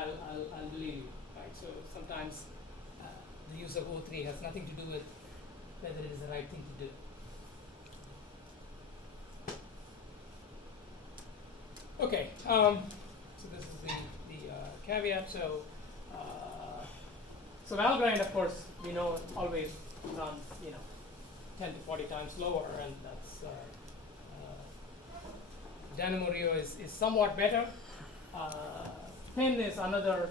I'll believe you, right? So sometimes the use of O3 has nothing to do with whether it is the right thing to do. Okay, so this is the caveat. So Valgrind, of course, we know always runs 10 to 40 times slower, and that's DynamoRio is somewhat better. Pin is another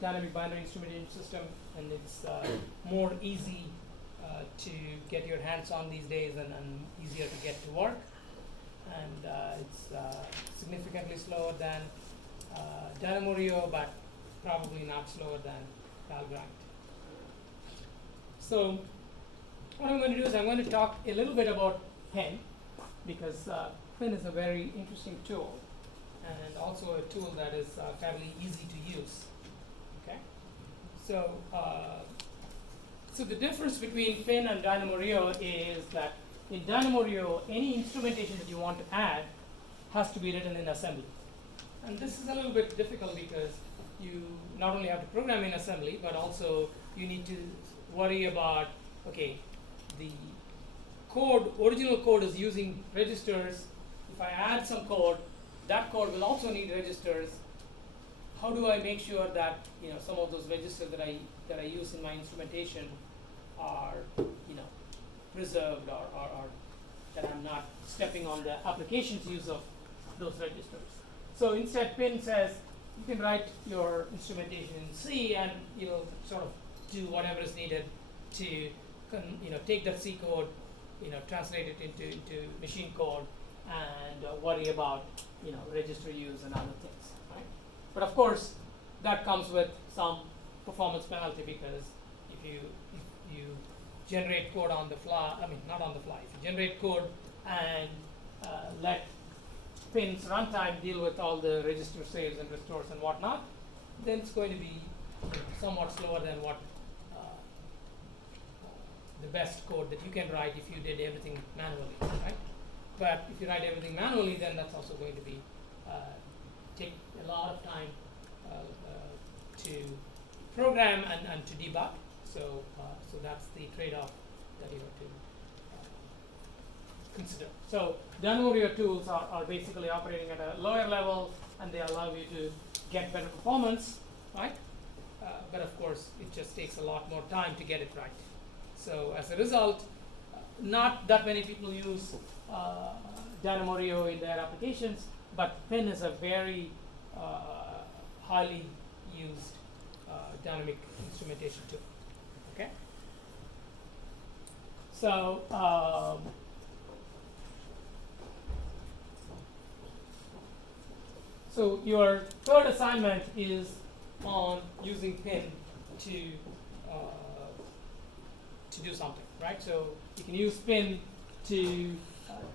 dynamic binary instrumentation system, and it's more easy to get your hands on these days, and easier to get to work. And it's significantly slower than DynamoRio, but probably not slower than Valgrind. So what I'm going to do is I'm going to talk a little bit about Pin, because Pin is a very interesting tool, and also a tool that is fairly easy to use. Okay, so so the difference between Pin and DynamoRio is that in DynamoRio, any instrumentation that you want to add has to be written in assembly. And this is a little bit difficult because you not only have to program in assembly, but also you need to worry about, okay, the original code is using registers. If I add some code, that code will also need registers. How do I make sure that some of those registers that I use in my instrumentation are preserved, or that I'm not stepping on the application's use of those registers. So instead, Pin says you can write your instrumentation in C, and sort of do whatever is needed to take that C code, translate it into machine code, and worry about register use and other things, right? But of course, that comes with some performance penalty, because if you generate code on the fly, not on the fly, if you generate code and let Pin's runtime deal with all the register saves and restores and whatnot, then it's going to be somewhat slower than what the best code that you can write if you did everything manually, right? But if you write everything manually, then that's also going to be take a lot of time to program and to debug. So that's the trade-off that you have to consider. So DynamoRio tools are basically operating at a lower level, and they allow you to get better performance, right? But of course, it just takes a lot more time to get it right. So as a result, not that many people use DynamoRio in their applications, but Pin is a very highly used dynamic instrumentation tool. Okay. So so your third assignment is on using Pin to do something, right? So you can use Pin to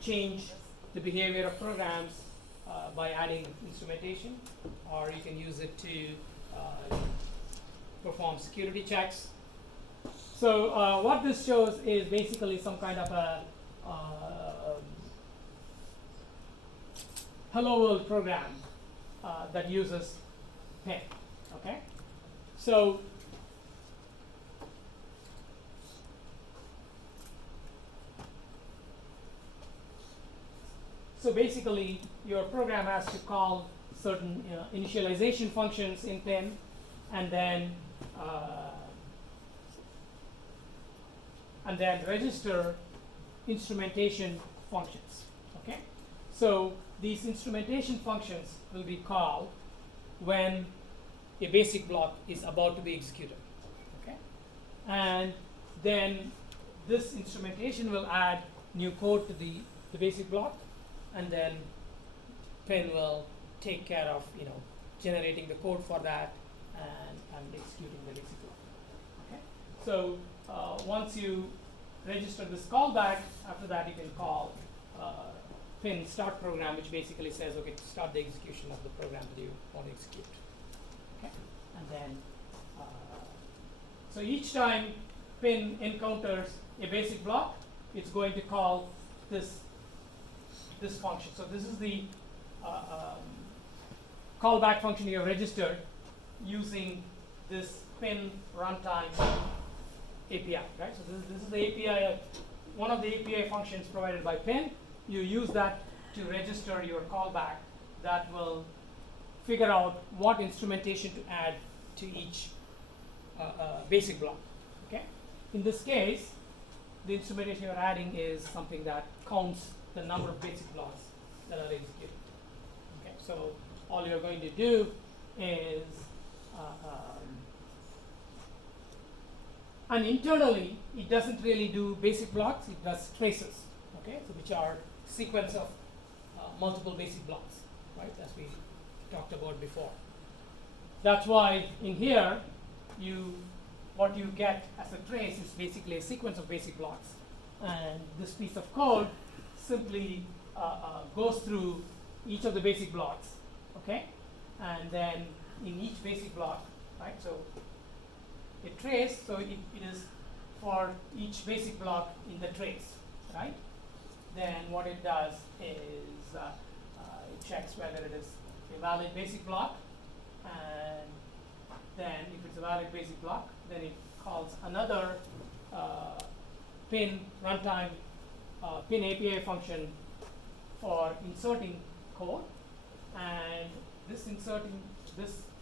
change the behavior of programs by adding instrumentation, or you can use it to perform security checks. So what this shows is basically some kind of a hello world program that uses Pin. Okay, so basically your program has to call certain initialization functions in Pin, and then register instrumentation functions. Okay, so these instrumentation functions will be called when a basic block is about to be executed. Okay, and then this instrumentation will add new code to the basic block, and then Pin will take care of generating the code for that and executing the basic block. Okay, so once you register this callback, after that you can call Pin start program, which basically says, okay, start the execution of the program that you want to execute. Okay, and then so each time Pin encounters a basic block, it's going to call this function. So this is the callback function you have registered using this pin runtime API, right? So this is the API, one of the API functions provided by pin. You use that to register your callback that will figure out what instrumentation to add to each basic block. Okay. In this case, the instrumentation you're adding is something that counts the number of basic blocks that are executed. Okay. So all you're going to do is and internally, it doesn't really do basic blocks, it does traces, okay, so which are sequence of multiple basic blocks, right, as we talked about before. That's why in here, what you get as a trace is basically a sequence of basic blocks. And this piece of code simply goes through each of the basic blocks, okay, and then in each basic block, right, so a trace, so it is for each basic block in the trace, right? Then what it does is it checks whether it is a valid basic block, and then if it's a valid basic block, then it calls another pin runtime pin API function for inserting code, and this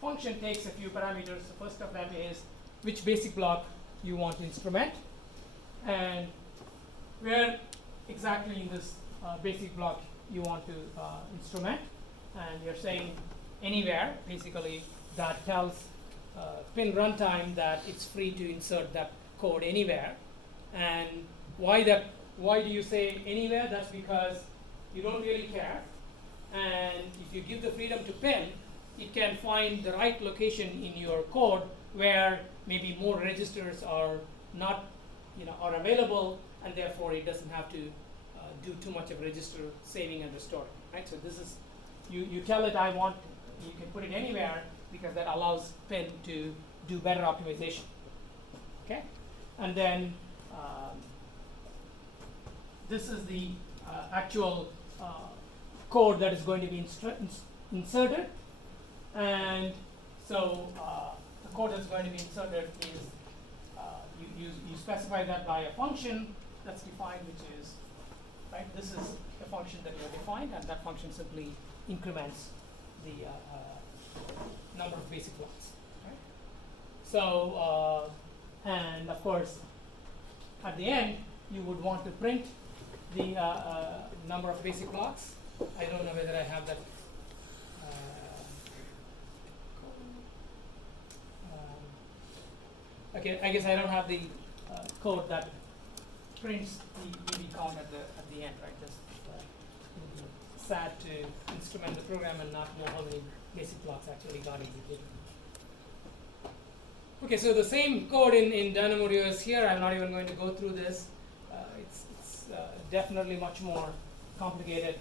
function takes a few parameters. The first of them is which basic block you want to instrument, and where exactly in this basic block you want to instrument, and you're saying anywhere. Basically, that tells pin runtime that it's free to insert that code anywhere. And why do you say anywhere? That's because you don't really care, and if you give the freedom to pin, it can find the right location in your code where maybe more registers are not, are available, and therefore it doesn't have to do too much of register saving and restoring, right? So this is, you tell it you can put it anywhere because that allows pin to do better optimization, okay? And then this is the actual code that is going to be inserted, and so the code that's going to be inserted is you specify that by a function that's defined, which is, right, this is a function that you have defined, and that function simply increments the number of basic blocks, right? So and of course at the end you would want to print the number of basic blocks. I don't know whether I have that. Okay, I guess I don't have the code that prints the UV count at the end, right? Just it would be sad to instrument the program and not know how many basic blocks actually got executed. Okay, so the same code in DynamoDB is here. I'm not even going to go through this. It's definitely much more complicated,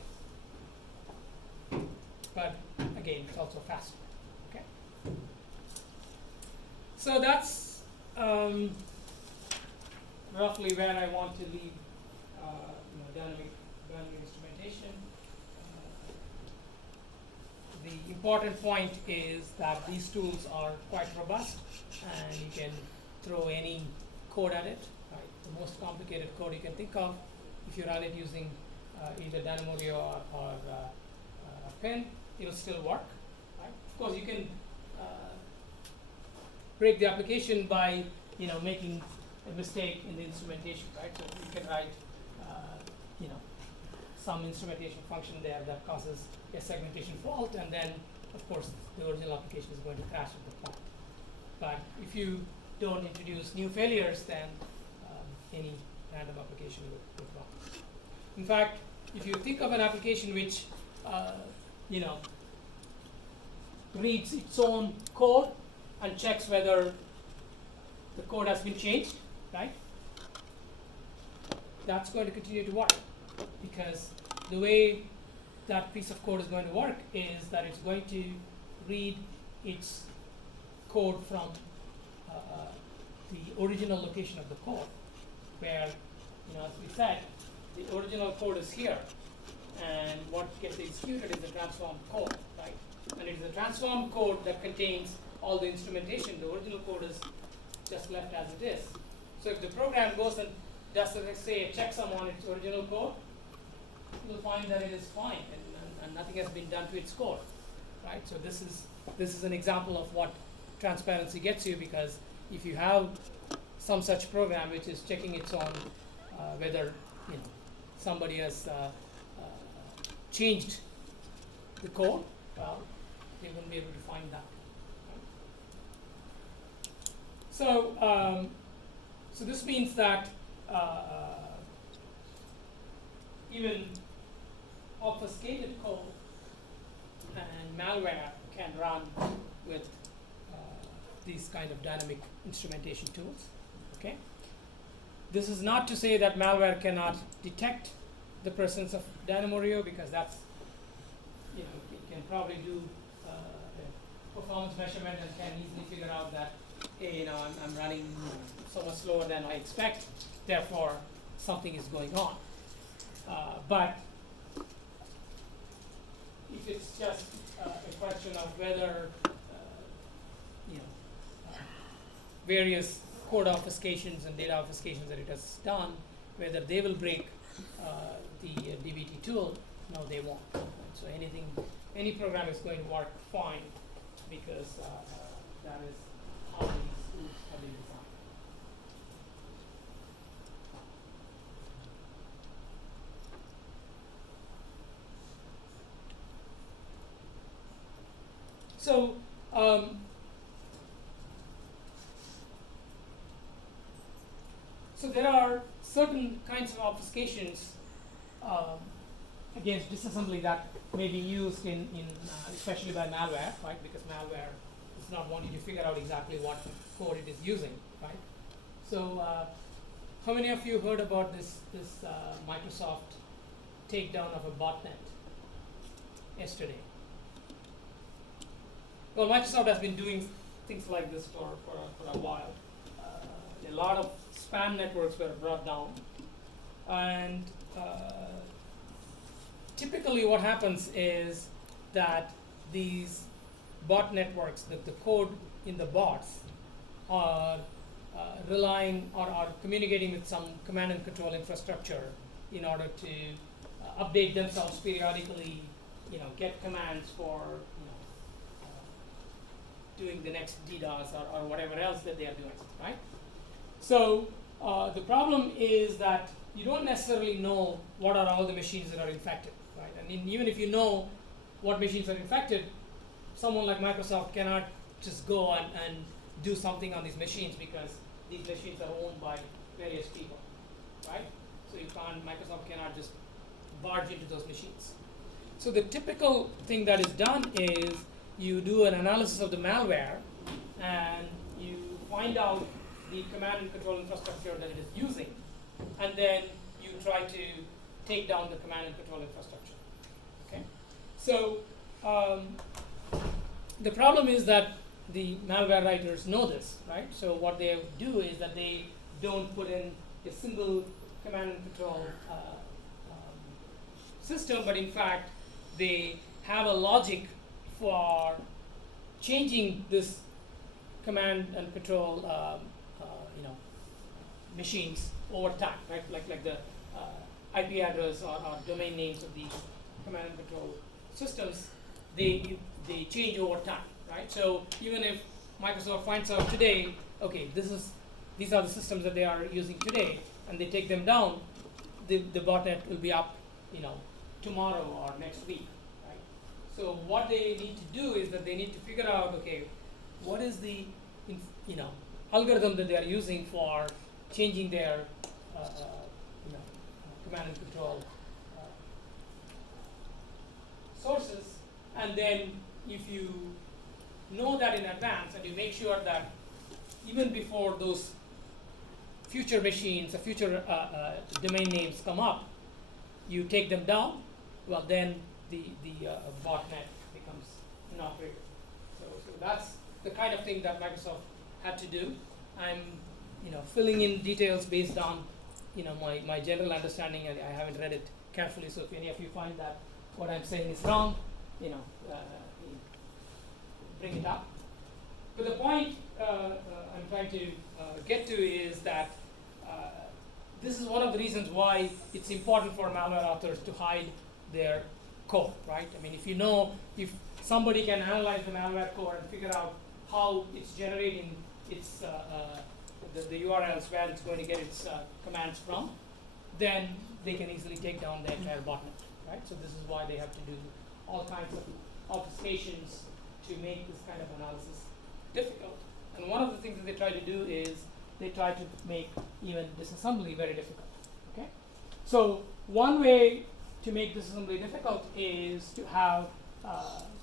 but again, it's also faster. Okay, so that's roughly where I want to leave dynamic instrumentation. The important point is that these tools are quite robust, and you can throw any code at it. Right? The most complicated code you can think of, if you run it using either DynamoDB or Pin, it'll still work. Right? Of course, you can break the application by making a mistake in the instrumentation, right? So you can write some instrumentation function there that causes a segmentation fault, and then of course the original application is going to crash at the point. But if you don't introduce new failures, then any random application will run. In fact, if you think of an application which reads its own code and checks whether the code has been changed, right? That's going to continue to work, because the way that piece of code is going to work is that it's going to read its code from the original location of the code, where, as we said, the original code is here, and what gets executed is the transformed code, right? and it is a transformed code that contains all the instrumentation. The original code is just left as it is. So if the program goes and does, let's say, a checksum on its original code, you'll find that it is fine, and nothing has been done to its code, right? So this is an example of what transparency gets you, because if you have some such program which is checking its own whether somebody has changed the code, well, they won't be able to find that. So so this means that even obfuscated code and malware can run with these kind of dynamic instrumentation tools. Okay. This is not to say that malware cannot detect the presence of DynamoRio, because that's, it can probably do a performance measurement and can easily figure out that, hey, I'm running so much slower than I expect, therefore something is going on. But if it's just a question of whether various code obfuscations and data obfuscations that it has done, whether they will break the DBT tool, no, they won't. So any program is going to work fine, because that is how these tools have been designed. So so there are certain kinds of obfuscations against disassembly that may be used in especially by malware, right? Because malware is not wanting to figure out exactly what code it is using, right? So how many of you heard about this Microsoft takedown of a botnet yesterday? Well, Microsoft has been doing things like this for a while. A lot of spam networks were brought down, and typically what happens is that these bot networks, the code in the bots, are relying or are communicating with some command and control infrastructure in order to update themselves periodically, get commands for doing the next DDoS or whatever else that they are doing, right? So the problem is that you don't necessarily know what are all the machines that are infected, right? And even if you know what machines are infected, someone like Microsoft cannot just go and do something on these machines, because these machines are owned by various people, right? So Microsoft cannot just barge into those machines. So the typical thing that is done is you do an analysis of the malware, and you find out the command and control infrastructure that it is using, and then you try to take down the command and control infrastructure. Okay, so the problem is that the malware writers know this, right? So what they do is that they don't put in a single command and control system, but in fact they have a logic for changing this command and control machines over time, right? Like the IP address or domain names of these command and control systems, they change over time, right? So even if Microsoft finds out today, okay, these are the systems that they are using today, and they take them down, the botnet will be up, tomorrow or next week, right? So what they need to do is that they need to figure out, okay, what is the algorithm that they are using for changing their command and control sources, and then if you know that in advance and you make sure that even before those future machines or future domain names come up, you take them down, well then the botnet becomes inoperative. So that's the kind of thing that Microsoft had to do. I'm filling in details based on my general understanding. I haven't read it carefully, so if any of you find that what I'm saying is wrong, bring it up. But the point I'm trying to get to is that this is one of the reasons why it's important for malware authors to hide their code, right? I mean, if somebody can analyze the malware code and figure out how it's generating its the URLs where it's going to get its commands from, then they can easily take down the entire botnet, right? So this is why they have to do all kinds of obfuscations to make this kind of analysis difficult. And one of the things that they try to do is they try to make even disassembly very difficult. Okay, so one way to make disassembly difficult is to have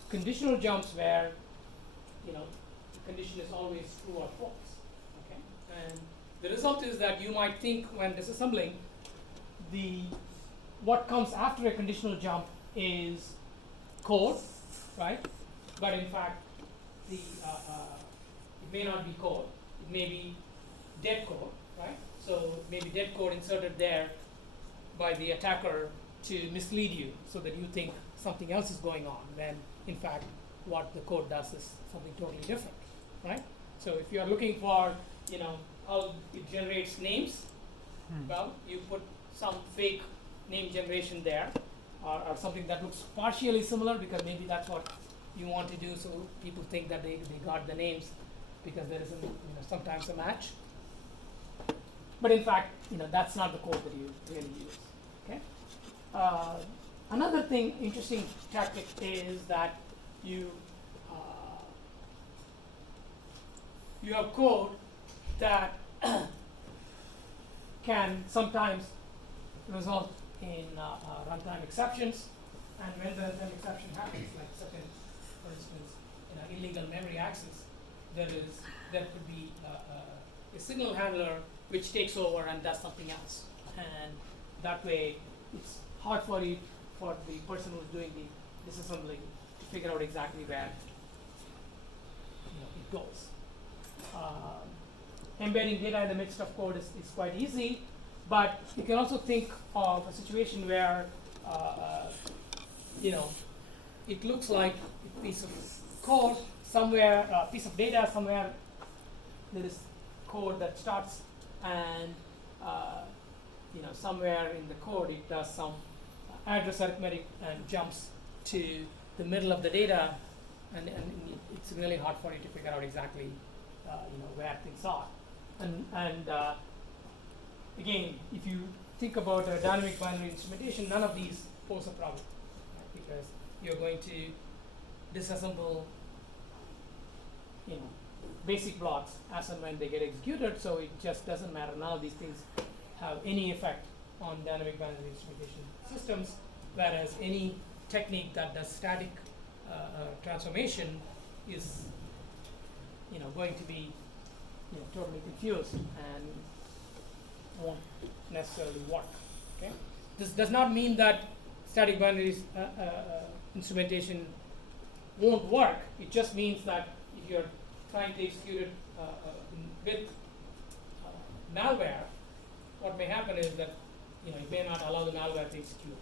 conditional jumps where the condition is always true or false. Okay, and the result is that you might think when disassembling, what comes after a conditional jump is code, right? But in fact, it may not be code. It may be dead code, right? So maybe dead code inserted there by the attacker to mislead you so that you think something else is going on, when in fact what the code does is something totally different, right? So if you are looking for how it generates names, well, you put some fake name generation there, or something that looks partially similar, because maybe that's what you want to do, so people think that they got the names because there is sometimes a match. But in fact, that's not the code that you really use. Okay. Another interesting tactic is that you have code that can sometimes result in runtime exceptions, and when the runtime exception happens, like such as, for instance, illegal memory access, there could be a signal handler which takes over and does something else, and that way it's hard for the person who's doing the disassembly to figure out exactly where it goes. Embedding data in the midst of code is quite easy, but you can also think of a situation where it looks like a piece of code somewhere, a piece of data somewhere. There is code that starts, and somewhere in the code it does some address arithmetic and jumps to the middle of the data, and it's really hard for you to figure out exactly where things are. And again, if you think about a dynamic binary instrumentation, none of these pose a problem, right? Because you're going to disassemble basic blocks as and when they get executed, so it just doesn't matter. None of these things have any effect on dynamic binary instrumentation systems, whereas any technique that does static transformation is going to be totally confused and won't necessarily work. Okay, this does not mean that static binary instrumentation won't work. It just means that if you're trying to execute it with malware, what may happen is that it may not allow the malware to execute.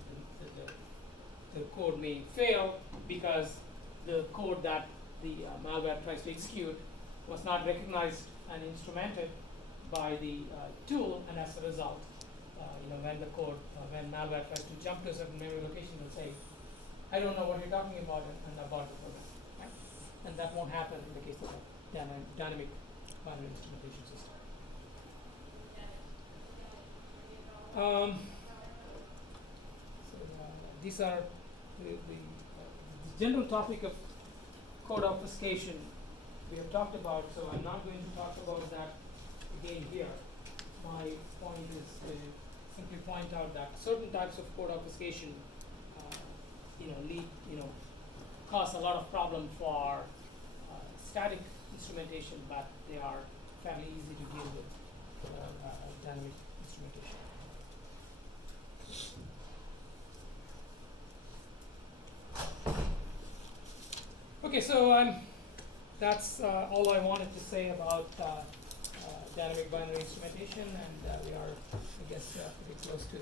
The code may fail because the code that the malware tries to execute was not recognized and instrumented by the tool, and as a result, when malware tries to jump to a certain memory location, it will say, "I don't know what you're talking about," and abort the program. Right? And that won't happen in the case of a dynamic binary instrumentation system. These are the general topic of code obfuscation we have talked about, so I'm not going to talk about that again here. My point is to simply point out that certain types of code obfuscation cause a lot of problem for static instrumentation, but they are fairly easy to deal with dynamic instrumentation. Okay, so that's all I wanted to say about dynamic binary instrumentation, and we are, I guess, pretty close to